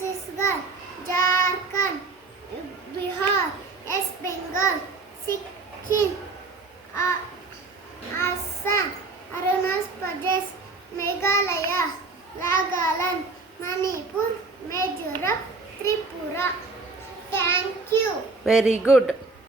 Chhattisgarh, Jharkhand, Bihar, West Bengal, Sikkim, Assam, Arunachal Pradesh, Meghalaya, Nagaland, Manipur, Mizoram, Tripura. Thank you. Very good.